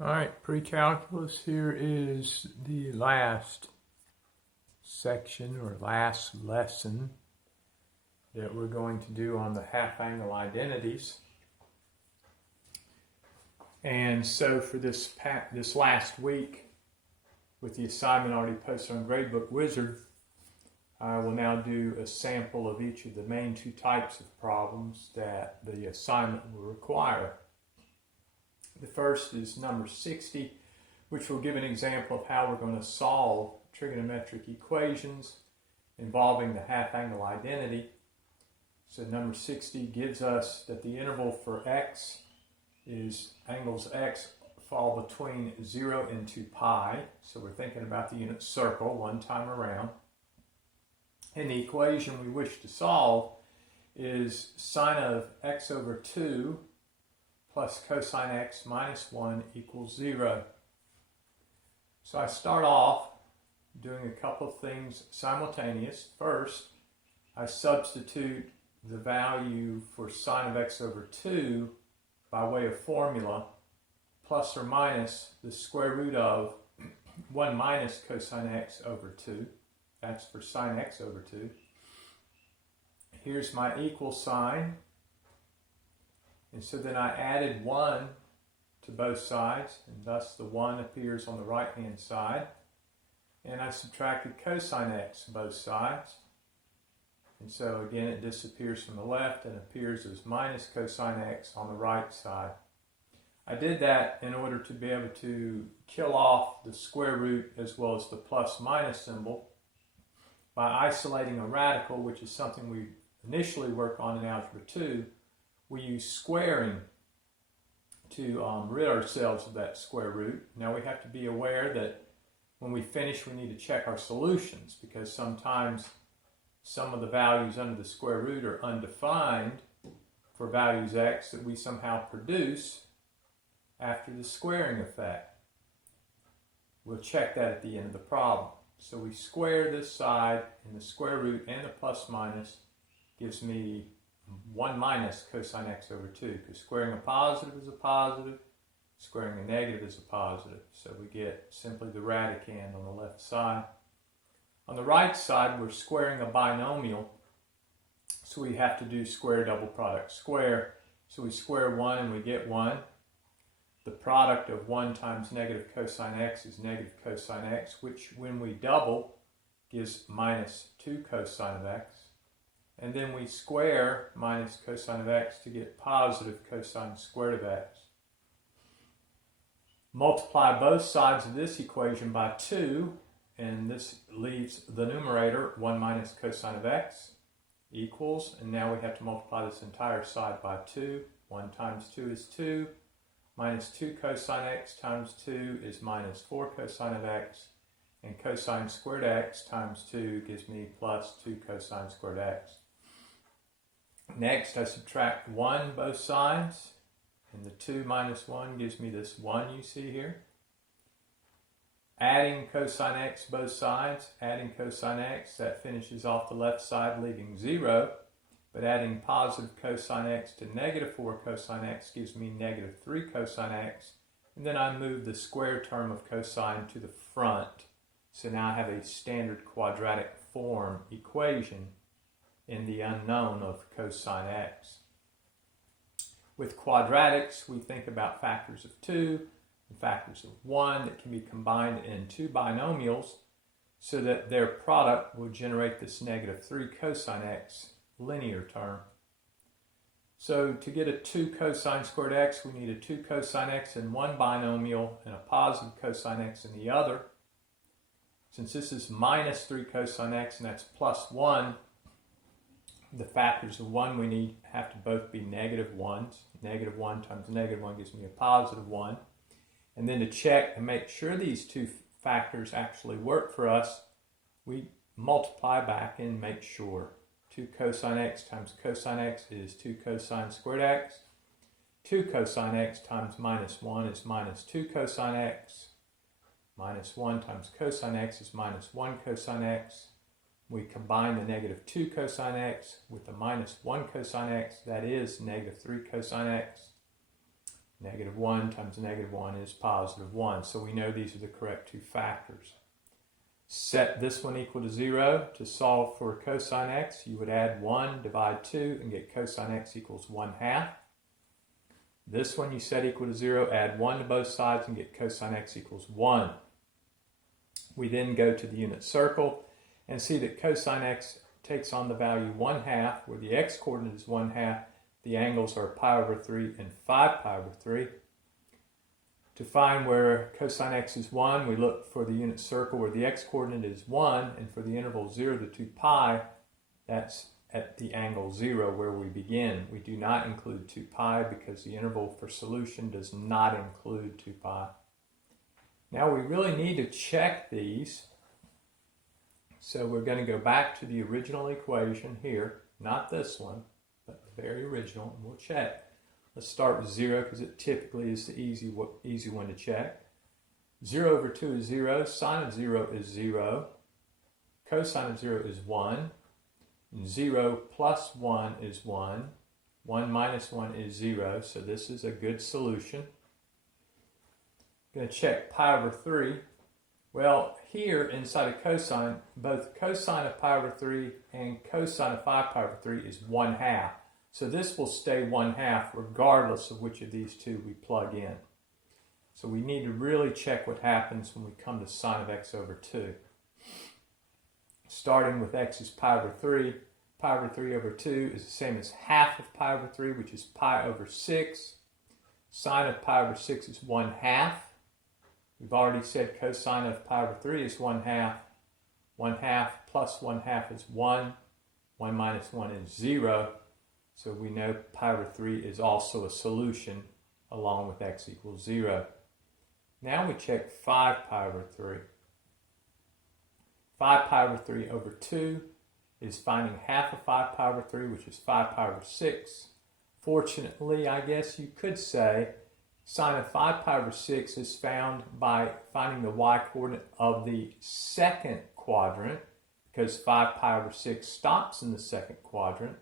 All right, Precalculus, here is the last section or last lesson that we're going to do on the half-angle identities. And so for this last week, with the assignment already posted on Gradebook Wizard, I will now do a sample of each of the main two types of problems that the assignment will require. The first is number 60, which will give an example of how we're going to solve trigonometric equations involving the half-angle identity. So number 60 gives us that the interval for x is angles x fall between 0 and 2 pi. So we're thinking about the unit circle one time around. And the equation we wish to solve is sine of x over 2 plus cosine x minus 1 equals 0. So I start off doing a couple of things simultaneous. First, I substitute the value for sine of x over 2 by way of formula, plus or minus the square root of 1 minus cosine x over 2. That's for sine x over 2. Here's my equal sign. And so then I added 1 to both sides, and thus the 1 appears on the right-hand side. And I subtracted cosine x both sides. And so again, it disappears from the left and appears as minus cosine x on the right side. I did that in order to be able to kill off the square root as well as the plus minus symbol by isolating a radical, which is something we initially work on in Algebra 2. We use squaring to rid ourselves of that square root. Now we have to be aware that when we finish, we need to check our solutions, because sometimes some of the values under the square root are undefined for values x that we somehow produce after the squaring effect. We'll check that at the end of the problem. So we square this side, and the square root and the plus minus gives me 1 minus cosine x over 2, because squaring a positive is a positive, squaring a negative is a positive. So we get simply the radicand on the left side. On the right side, we're squaring a binomial, so we have to do square double product square. So we square 1 and we get 1. The product of 1 times negative cosine x is negative cosine x, which when we double gives minus 2 cosine of x. And then we square minus cosine of x to get positive cosine squared of x. Multiply both sides of this equation by 2, and this leaves the numerator 1 minus cosine of x equals, and now we have to multiply this entire side by 2. 1 times 2 is 2, minus 2 cosine x times 2 is minus 4 cosine of x, and cosine squared x times 2 gives me plus 2 cosine squared x. Next, I subtract 1 both sides, and the 2 minus 1 gives me this 1 you see here. Adding cosine x both sides, adding cosine x, that finishes off the left side leaving 0, but adding positive cosine x to negative 4 cosine x gives me negative 3 cosine x, and then I move the square term of cosine to the front. So now I have a standard quadratic form equation in the unknown of cosine x. With quadratics, we think about factors of 2 and factors of 1 that can be combined in two binomials so that their product will generate this negative 3 cosine x linear term. So to get a 2 cosine squared x, we need a 2 cosine x in one binomial and a positive cosine x in the other. Since this is minus 3 cosine x and that's plus 1, the factors of 1 we need have to both be negative 1s. Negative 1 times negative 1 gives me a positive 1. And then to check and make sure these two factors actually work for us, we multiply back and make sure. 2 cosine x times cosine x is 2 cosine squared x. 2 cosine x times minus 1 is minus 2 cosine x. Minus 1 times cosine x is minus 1 cosine x. We combine the negative 2 cosine x with the minus 1 cosine x, that is negative 3 cosine x. Negative 1 times negative 1 is positive 1. So we know these are the correct two factors. Set this one equal to 0. To solve for cosine x, you would add 1, divide 2, and get cosine x equals 1/2. This one you set equal to 0, add 1 to both sides, and get cosine x equals 1. We then go to the unit circle and see that cosine x takes on the value 1/2, where the x-coordinate is 1/2. The angles are pi/3 and 5pi/3. To find where cosine x is 1, we look for the unit circle where the x-coordinate is 1, and for the interval 0 to 2 pi, that's at the angle 0 where we begin. We do not include 2 pi because the interval for solution does not include 2 pi. Now we really need to check these. So we're going to go back to the original equation here, not this one, but the very original, and we'll check. Let's start with 0 because it typically is the easy one to check. 0 over 2 is 0. Sine of 0 is 0. Cosine of 0 is 1. And 0 plus 1 is 1. 1 minus 1 is 0. So this is a good solution. Going to check pi/3. Well, here inside of cosine, both cosine of pi/3 and cosine of 5pi/3 is 1/2. So this will stay 1/2 regardless of which of these two we plug in. So we need to really check what happens when we come to sine of x over 2. Starting with x is pi/3. Pi/3 over 2 is the same as half of pi/3, which is pi over 6. Sine of pi over 6 is 1/2. We've already said cosine of pi/3 is 1/2. 1/2 plus 1/2 is 1. 1 minus 1 is 0. So we know pi/3 is also a solution along with x equals 0. Now we check 5pi/3. 5pi/3 over 2 is finding half of 5pi/3, which is 5pi/6. Fortunately, I guess you could say sine of 5pi/6 is found by finding the y-coordinate of the second quadrant, because 5pi/6 stops in the second quadrant.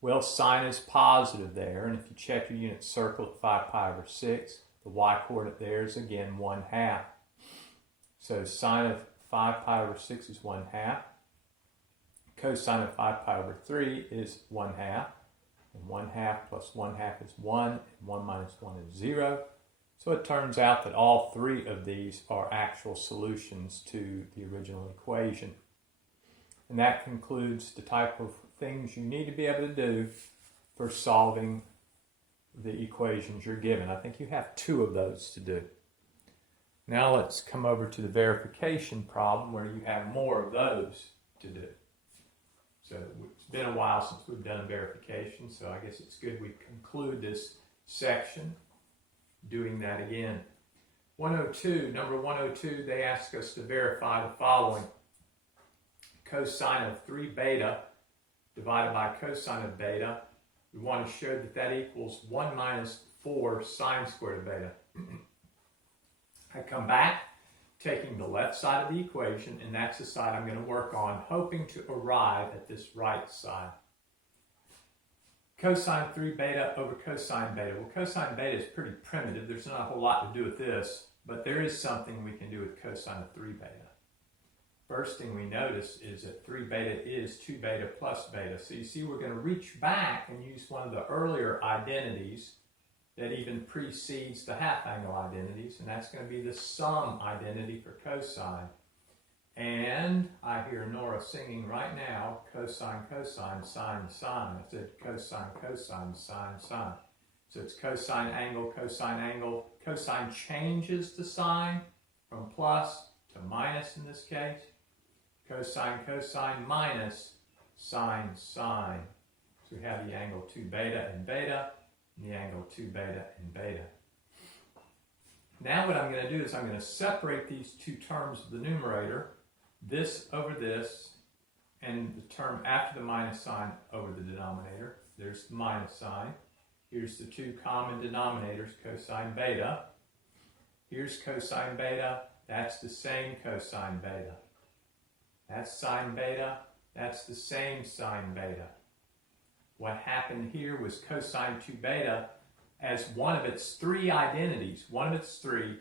Well, sine is positive there, and if you check your unit circle at 5pi/6, the y-coordinate there is again 1/2. So sine of 5pi/6 is 1/2. Cosine of 5pi/3 is 1/2. And 1/2 plus 1/2 is 1, and 1 minus 1 is 0. So it turns out that all three of these are actual solutions to the original equation. And that concludes the type of things you need to be able to do for solving the equations you're given. I think you have 2 of those to do. Now let's come over to the verification problem where you have more of those to do. So it's been a while since we've done a verification, so I guess it's good we conclude this section doing that again. 102, number 102, they ask us to verify the following. Cosine of 3 beta divided by cosine of beta. We want to show that that equals 1 minus 4 sine squared of beta. I come back, taking the left side of the equation, and that's the side I'm going to work on, hoping to arrive at this right side. Cosine 3 beta over cosine beta. Well, cosine beta is pretty primitive. There's not a whole lot to do with this, but there is something we can do with cosine of 3 beta. First thing we notice is that 3 beta is 2 beta plus beta. So you see we're going to reach back and use one of the earlier identities that even precedes the half angle identities, and that's going to be the sum identity for cosine. And I hear Nora singing right now, cosine, cosine, sine, sine. I said cosine, cosine, sine, sine. So it's cosine angle, cosine angle. Cosine changes the sign from plus to minus in this case. Cosine, cosine, minus sine, sine. So we have the angle 2 beta and beta, and the angle 2 beta and beta. Now what I'm going to do is I'm going to separate these two terms of the numerator, this over this, and the term after the minus sign over the denominator. There's the minus sign. Here's the two common denominators, cosine beta. Here's cosine beta. That's the same cosine beta. That's sine beta. That's the same sine beta. What happened here was cosine 2 beta as one of its three identities. One of its three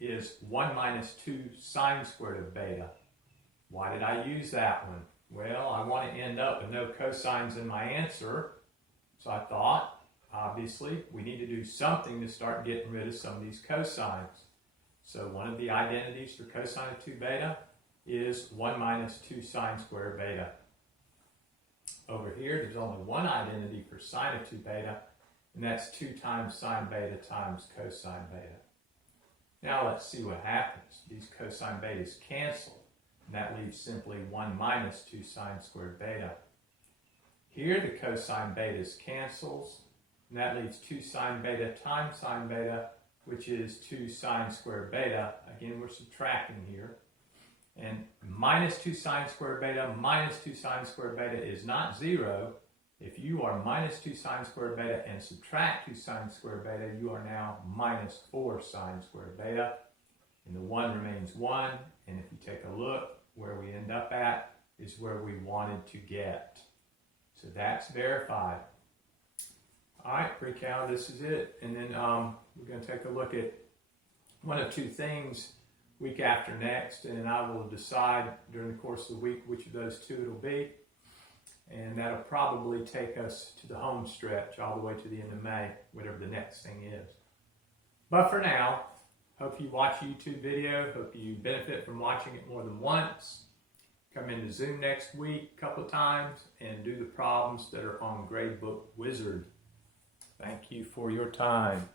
is 1 minus 2 sine squared of beta. Why did I use that one? Well, I want to end up with no cosines in my answer. So I thought, obviously, we need to do something to start getting rid of some of these cosines. So one of the identities for cosine of 2 beta is 1 minus 2 sine squared beta. Over here, there's only one identity for sine of 2 beta, and that's 2 times sine beta times cosine beta. Now let's see what happens. These cosine betas cancel, and that leaves simply 1 minus 2 sine squared beta. Here the cosine betas cancels, and that leaves 2 sine beta times sine beta, which is 2 sine squared beta. Again, we're subtracting here. And minus 2 sine squared beta minus 2 sine squared beta is not 0. If you are minus 2 sine squared beta and subtract 2 sine squared beta, you are now minus 4 sine squared beta. And the 1 remains 1. And if you take a look, where we end up at is where we wanted to get. So that's verified. All right, pre-cal, this is it. And then we're going to take a look at one of two things week after next, and I will decide during the course of the week which of those two it'll be. And that'll probably take us to the home stretch all the way to the end of May, whatever the next thing is. But for now, hope you watch a YouTube video. Hope you benefit from watching it more than once. Come into Zoom next week a couple of times and do the problems that are on Gradebook Wizard. Thank you for your time.